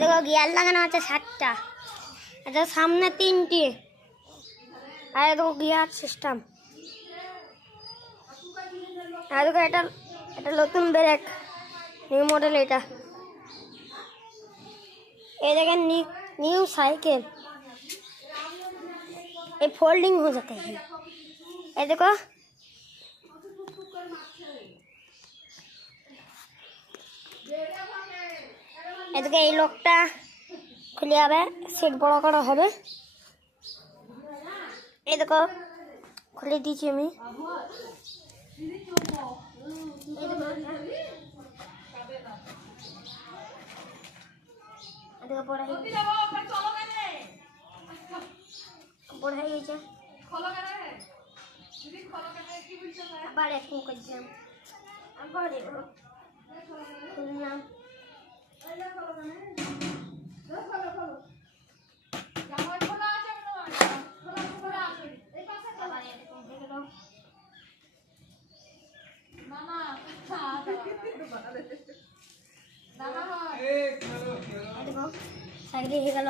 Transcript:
দেখো গিয়ার লাগানো আছে 7টা, এটা সামনে 3টে, আর দেখো গিয়ার সিস্টেম। আর দেখো এটা নতুন ব্রেক, নিউ মডেল। এটা এই দেখেন न्यू साइकिल, ये फोल्डिंग हो जाते हैं। ये देखो এদিকে এই লকটা খুলে যাবে, সিট বড় করা হবে। এই দেখো খুলে দিয়েছি আমি। এদিকে পড়ে গেছে, আবার এখন করছিলাম, আবার খুললাম। দেখো সাইকেল হয়ে গেল।